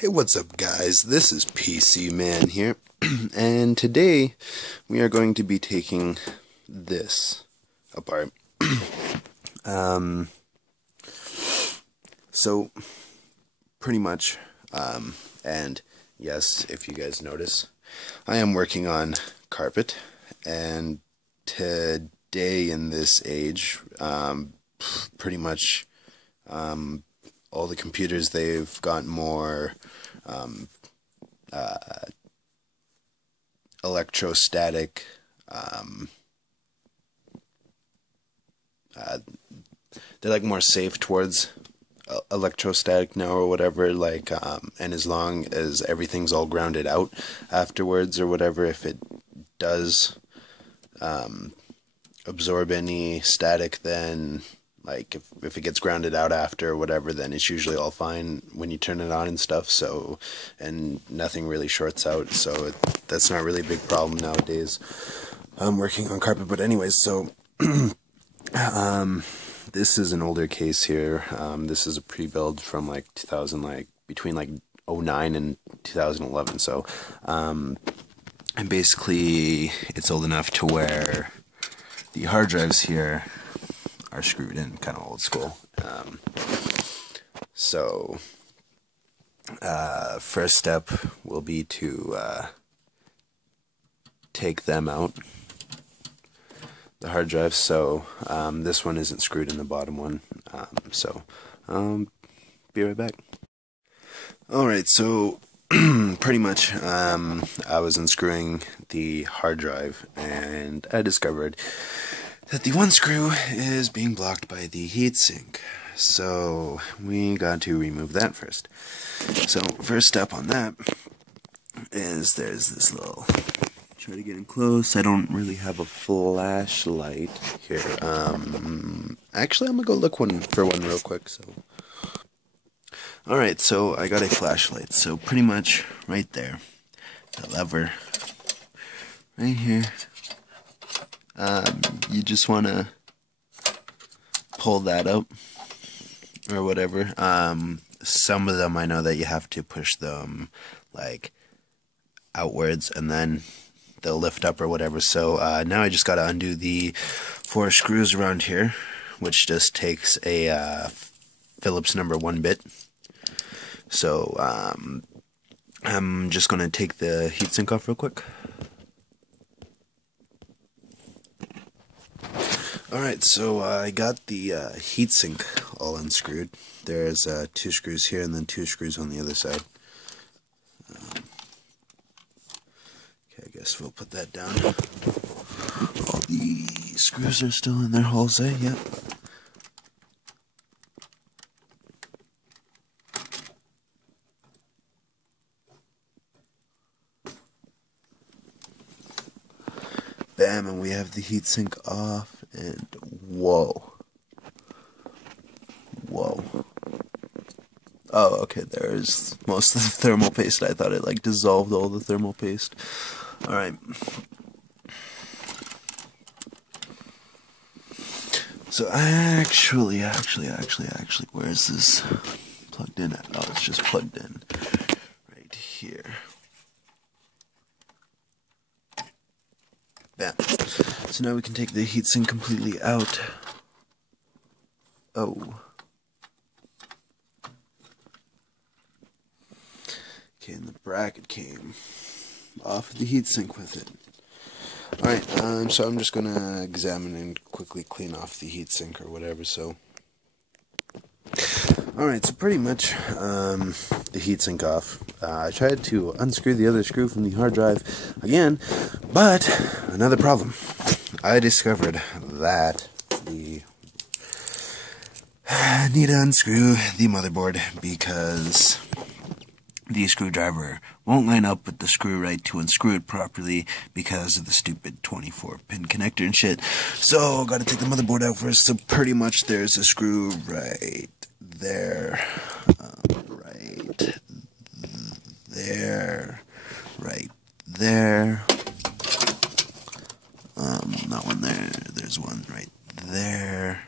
Hey, what's up guys? This is PC Man here, and today we are going to be taking this apart. So pretty much, and yes, if you guys notice, I am working on carpet, and today in this age, pretty much, all the computers, they've got more electrostatic, they're like more safe towards electrostatic now or whatever, like, and as long as everything's all grounded out afterwards or whatever, if it does absorb any static, then like if it gets grounded out after or whatever, then it's usually all fine when you turn it on and stuff. So, and nothing really shorts out, so that's not really a big problem nowadays. I'm working on carpet, but anyways, so this is an older case here. This is a pre-build from like 2000, like between like 09 and 2011. So, and basically it's old enough to where the hard drives here are screwed in, kind of old school. So, first step will be to take them out, the hard drives. So, this one isn't screwed in, the bottom one. Be right back. Alright, so pretty much, I was unscrewing the hard drive, and I discovered that the one screw is being blocked by the heatsink. So we got to remove that first. So first step on that is there's this little, try to get in close. I don't really have a flashlight here. Actually, I'm gonna go look for one real quick. So, alright, so I got a flashlight. So pretty much right there, the lever right here. You just want to pull that up or whatever. Some of them I know that you have to push them like outwards and then they'll lift up or whatever. So now I just got to undo the 4 screws around here, which just takes a Phillips number 1 bit. So I'm just going to take the heatsink off real quick. Alright, so I got the heatsink all unscrewed. There's 2 screws here and then 2 screws on the other side. Okay, I guess we'll put that down. All the screws are still in their holes, eh? Yep. Bam, and we have the heatsink off. And whoa. Oh, okay, there's most of the thermal paste. I thought it like dissolved all the thermal paste. Alright. So actually, where is this plugged in at? Oh, it's just plugged in right here. Bam. So now we can take the heatsink completely out. Oh. Okay, and the bracket came off the heatsink with it. Alright, so I'm just gonna examine and quickly clean off the heatsink or whatever, so. Alright, so pretty much, the heatsink off. I tried to unscrew the other screw from the hard drive again, but another problem. I discovered that I need to unscrew the motherboard because the screwdriver won't line up with the screw right to unscrew it properly because of the stupid 24-pin connector and shit. So, gotta take the motherboard out first. So, pretty much there's a screw right there. Right there. Not one there. There's one right there.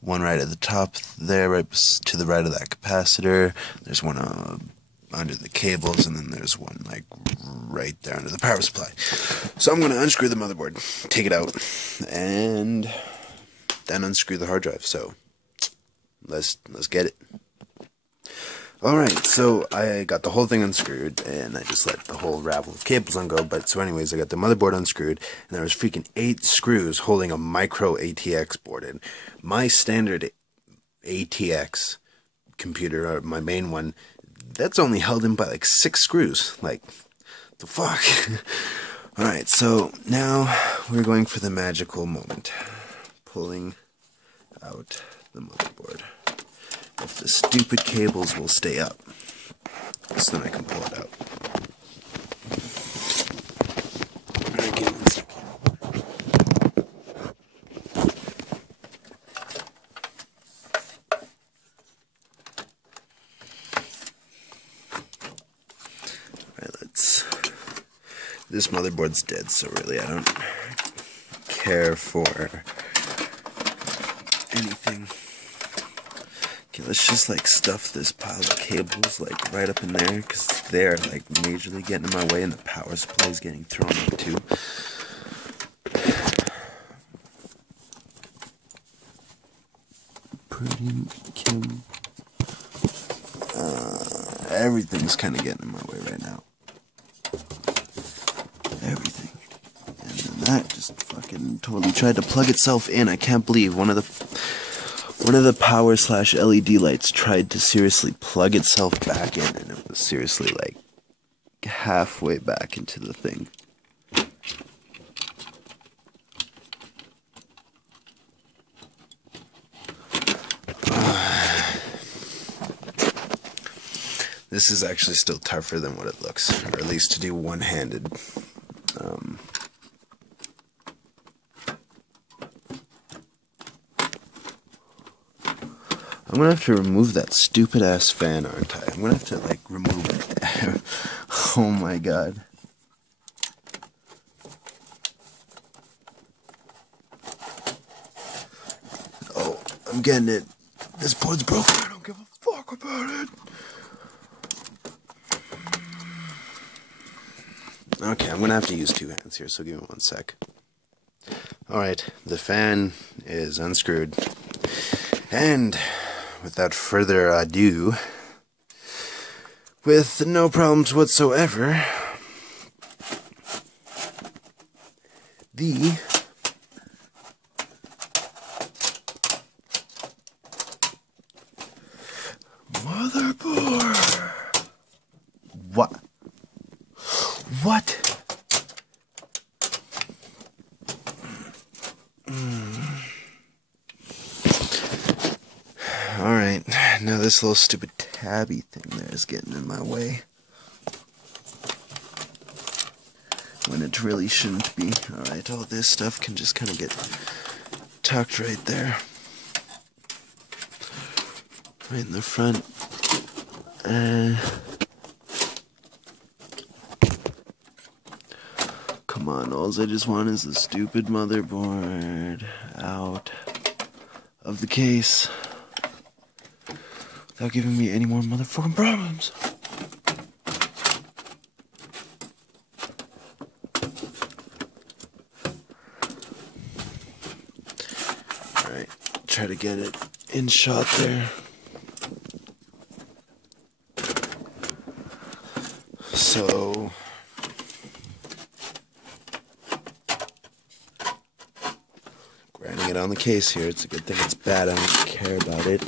One right at the top. top there, right to the right of that capacitor. There's one under the cables, and then there's one like right there under the power supply. So I'm gonna unscrew the motherboard, take it out, and then unscrew the hard drive. So let's get it. Alright, so I got the whole thing unscrewed, and I just let the whole ravel of cables ungo. But so anyways, I got the motherboard unscrewed, and there was freaking 8 screws holding a micro ATX board in. My standard ATX computer, or my main one, that's only held in by like 6 screws. Like, the fuck? Alright, so now we're going for the magical moment. Pulling out the motherboard. If the stupid cables will stay up, so then I can pull it out. Alright, give me 1 second. This motherboard's dead, so really I don't care for anything. Okay, let's just like stuff this pile of cables like right up in there, because they're like majorly getting in my way, and the power supply is getting thrown up too. Everything's kind of getting in my way right now. Everything. And then that just fucking totally tried to plug itself in. I can't believe one of the power / LED lights tried to seriously plug itself back in, and it was seriously like halfway back into the thing. This is actually still tougher than what it looks, or at least to do one-handed. I'm gonna have to remove that stupid ass fan, aren't I? I'm gonna have to like remove it. Oh my god. Oh, I'm getting it. This board's broken. I don't give a fuck about it. Okay, I'm gonna have to use 2 hands here, so give me 1 sec. Alright, the fan is unscrewed. And without further ado, with no problems whatsoever, the motherboard. What? What? Alright, now this little stupid tabby thing there is getting in my way, when it really shouldn't be. Alright, all this stuff can just kind of get tucked right there. Right in the front. Come on, all I just want is the stupid motherboard out of the case without giving me any more motherfucking problems. Alright, try to get it in shot there. So grinding it on the case here. It's a good thing it's bad. I don't care about it.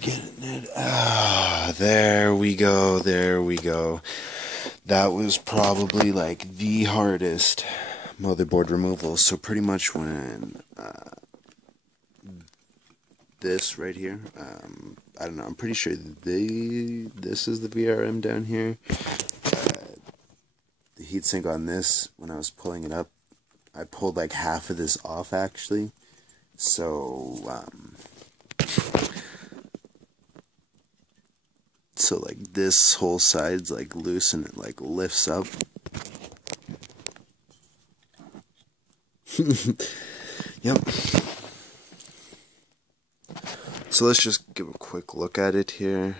Getting it. Ah, there we go. There we go. That was probably like the hardest motherboard removal. So pretty much when this right here, I don't know, I'm pretty sure this is the VRM down here. The heatsink on this, when I was pulling it up, I pulled like half of this off actually. So so like this whole side's like loose and it like lifts up. Yep. So let's just give a quick look at it here.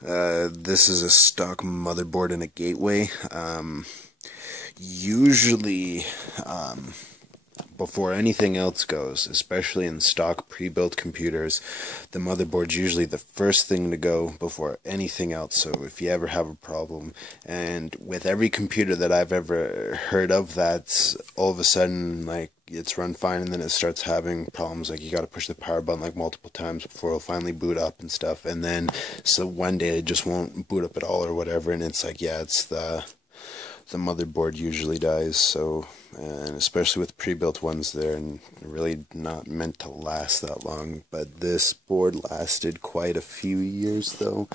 This is a stock motherboard and a gateway. Usually, before anything else goes, especially in stock pre-built computers, the motherboard's usually the first thing to go before anything else. So if you ever have a problem, and with every computer that I've ever heard of, that's all of a sudden like it's run fine, and then it starts having problems like you got to push the power button like multiple times before it'll finally boot up and stuff, and then so one day it just won't boot up at all or whatever, and it's like, yeah, it's the motherboard usually dies. So, and especially with pre-built ones, they're really not meant to last that long. But this board lasted quite a few years though.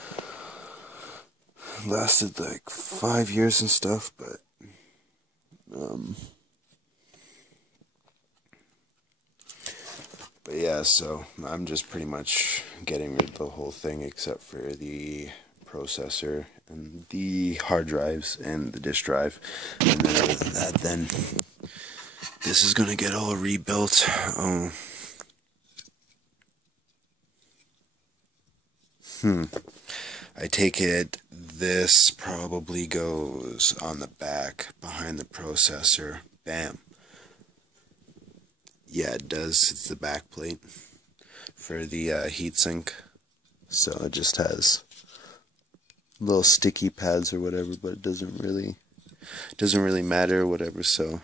Lasted like 5 years and stuff, but yeah, so I'm just pretty much getting rid of the whole thing except for the processor and the hard drives and the disk drive, and then other than that, then this is gonna get all rebuilt. I take it this probably goes on the back behind the processor. Bam. Yeah, it does. It's the back plate for the heatsink. So it just has little sticky pads or whatever, but it doesn't really matter or whatever. So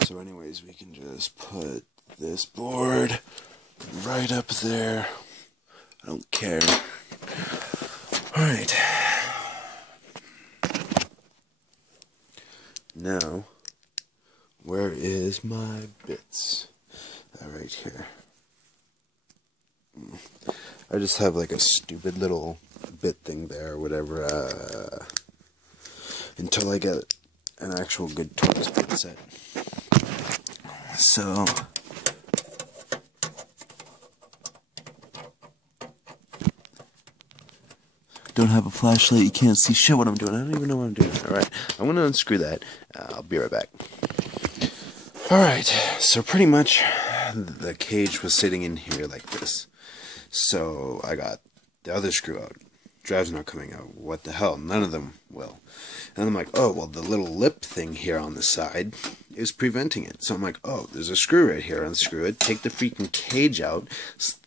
so anyways, we can just put this board right up there. I don't care. Alright. Now, where is my bits? Right here. I just have like a stupid little bit thing there or whatever, until I get an actual good toys bit set. So don't have a flashlight, you can't see shit what I'm doing. I don't even know what I'm doing. Alright, I'm gonna unscrew that. I'll be right back. Alright, so pretty much the cage was sitting in here like this. So I got the other screw out. Drive's not coming out. What the hell? None of them will. And I'm like, oh, well, the little lip thing here on the side is preventing it. So I'm like, oh, there's a screw right here. Unscrew it. Take the freaking cage out.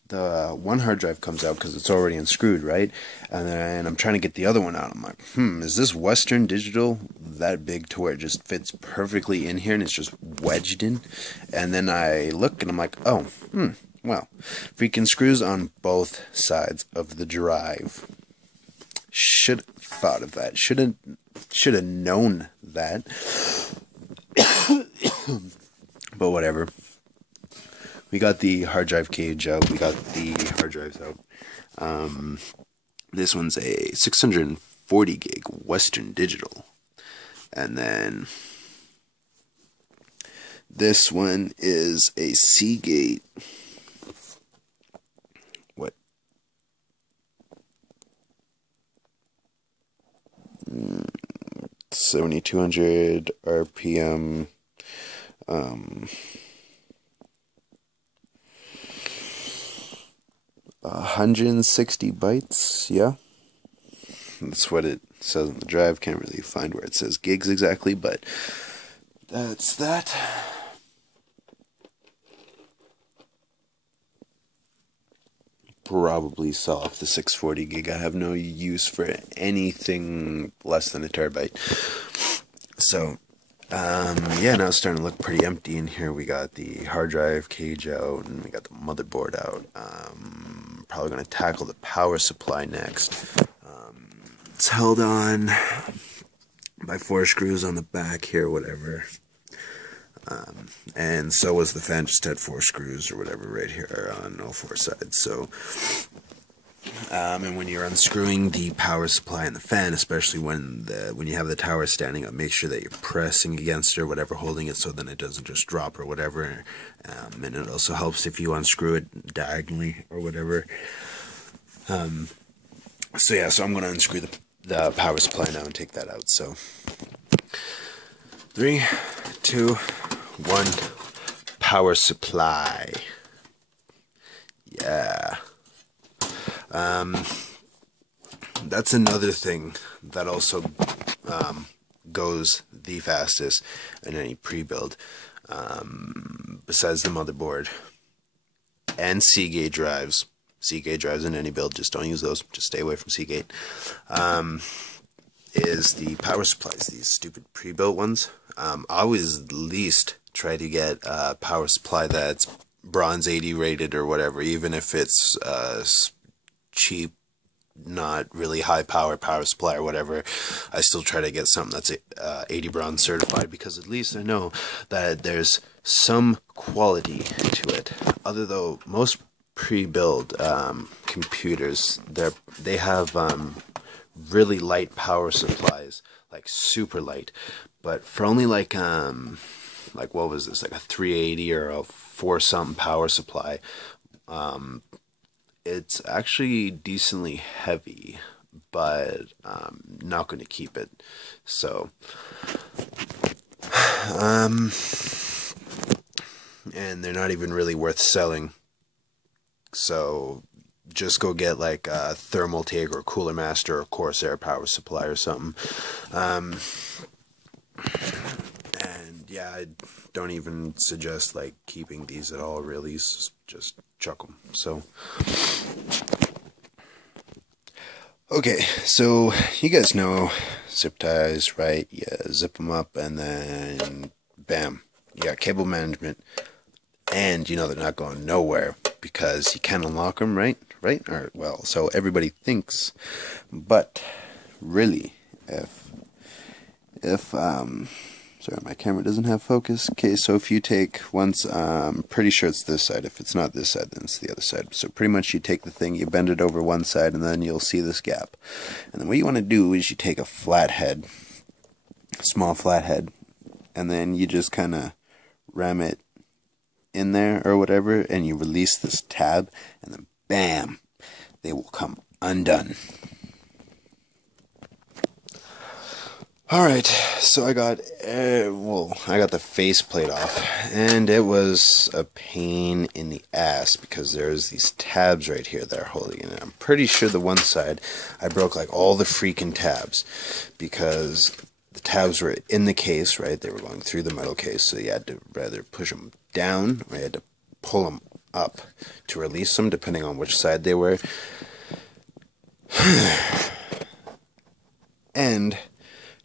The one hard drive comes out because it's already unscrewed, right? And then I'm trying to get the other one out. I'm like, is this Western Digital that big to where it just fits perfectly in here and it's just wedged in? And then I look and I'm like, oh, well, freaking screws on both sides of the drive. Should have thought of that. Should have known that. But whatever. We got the hard drive cage out. We got the hard drives out. This one's a 640 gig Western Digital. And then this one is a Seagate. What? 7200 RPM. 160 bytes, yeah. That's what it says on the drive. Can't really find where it says gigs exactly, but that's that. Probably sell off the 640 gig. I have no use for anything less than a terabyte. So, yeah, now it's starting to look pretty empty in here. We got the hard drive cage out, and we got the motherboard out. Probably going to tackle the power supply next. It's held on by 4 screws on the back here, whatever. And so was the fan, just had 4 screws or whatever right here on all 4 sides. So, and when you're unscrewing the power supply and the fan, especially when you have the tower standing up, make sure that you're pressing against it or whatever, holding it so then it doesn't just drop or whatever. And it also helps if you unscrew it diagonally or whatever. So yeah, so I'm going to unscrew the power supply now and take that out. So 3, 2, 1. Power supply. Yeah. That's another thing that also goes the fastest in any pre-build, besides the motherboard and Seagate drives. Seagate drives in any build, just don't use those. Just stay away from Seagate. Is the power supplies, these stupid pre-built ones. I always at least try to get a power supply that's bronze 80 rated or whatever, even if it's cheap, not really high power supply or whatever. I still try to get something that's 80 bronze certified, because at least I know that there's some quality to it. Other though, most pre-built computers, they have really light power supplies, like super light, but for only like what was this, like a 380 or a 4 something power supply, it's actually decently heavy, but not going to keep it. So and they're not even really worth selling, so just go get like a Thermaltake or Cooler Master or Corsair power supply or something. And yeah, I don't even suggest like keeping these at all, really. Just chuck them. So okay, so you guys know zip ties, right? Yeah, zip them up and then bam, you got cable management, and you know they're not going nowhere because you can unlock them, right? Or well, so everybody thinks, but really, if sorry, my camera doesn't have focus. Okay, so if you take once, I'm pretty sure it's this side. If it's not this side, then it's the other side. So pretty much you take the thing, you bend it over one side, and then you'll see this gap. And then what you want to do is you take a flathead, small flathead, and then you just kind of ram it in there or whatever, and you release this tab, and then bam, they will come undone. Alright, so I got the faceplate off, and it was a pain in the ass because there's these tabs right here that are holding it. I'm pretty sure the one side I broke like all the freaking tabs because the tabs were in the case, right? They were going through the metal case, so you had to rather push them down or you had to pull them up to release them, depending on which side they were. And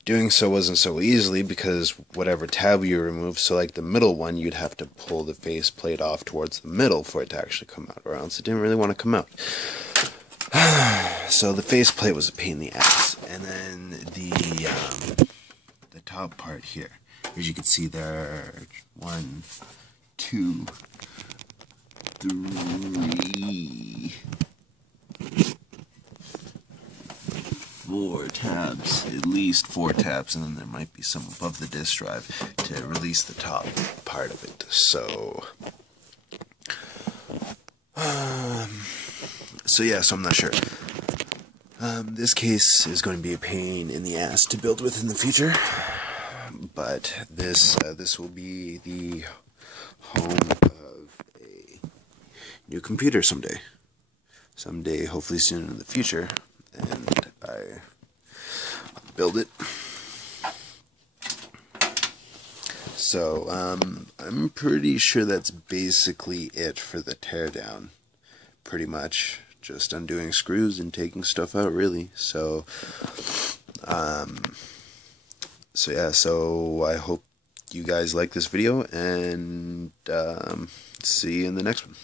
doing so wasn't so easily because whatever tab you remove, so like the middle one, you'd have to pull the faceplate off towards the middle for it to actually come out, or else it didn't really want to come out. So the faceplate was a pain in the ass. And then the top part here, as you can see there, 1, 2, 3, 4 tabs, at least 4 tabs, and then there might be some above the disk drive to release the top part of it. So yeah, so I'm not sure. This case is going to be a pain in the ass to build with in the future, but this will be the home of a new computer someday, hopefully soon in the future, and I build it. So I'm pretty sure that's basically it for the teardown. Pretty much just undoing screws and taking stuff out, really. So yeah, so I hope you guys like this video, and see you in the next one.